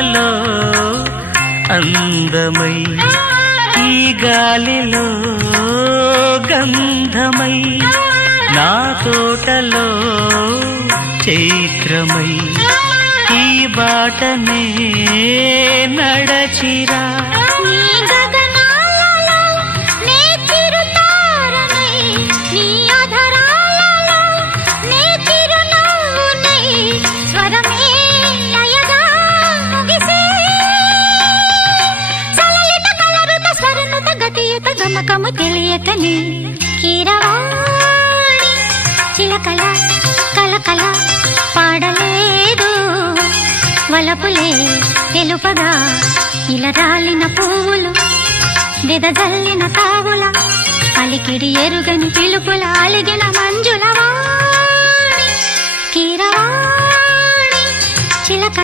తోటలో అందమై ఈ గాలిలో గంధమై నా తోటలో చైత్రమై ఈ బాటనే నడచిరా గమకము తెలియకని కీరవాణి చిలకల కలకల పాడలేదు వలపులే తెలుపగా ఇలా రాలిన పువ్వులు వెదజల్లిన తావుల అలికిడి ఎరుగని పిలుపుల అలిగిన మంజుల వాణి కీరవాణి చిలక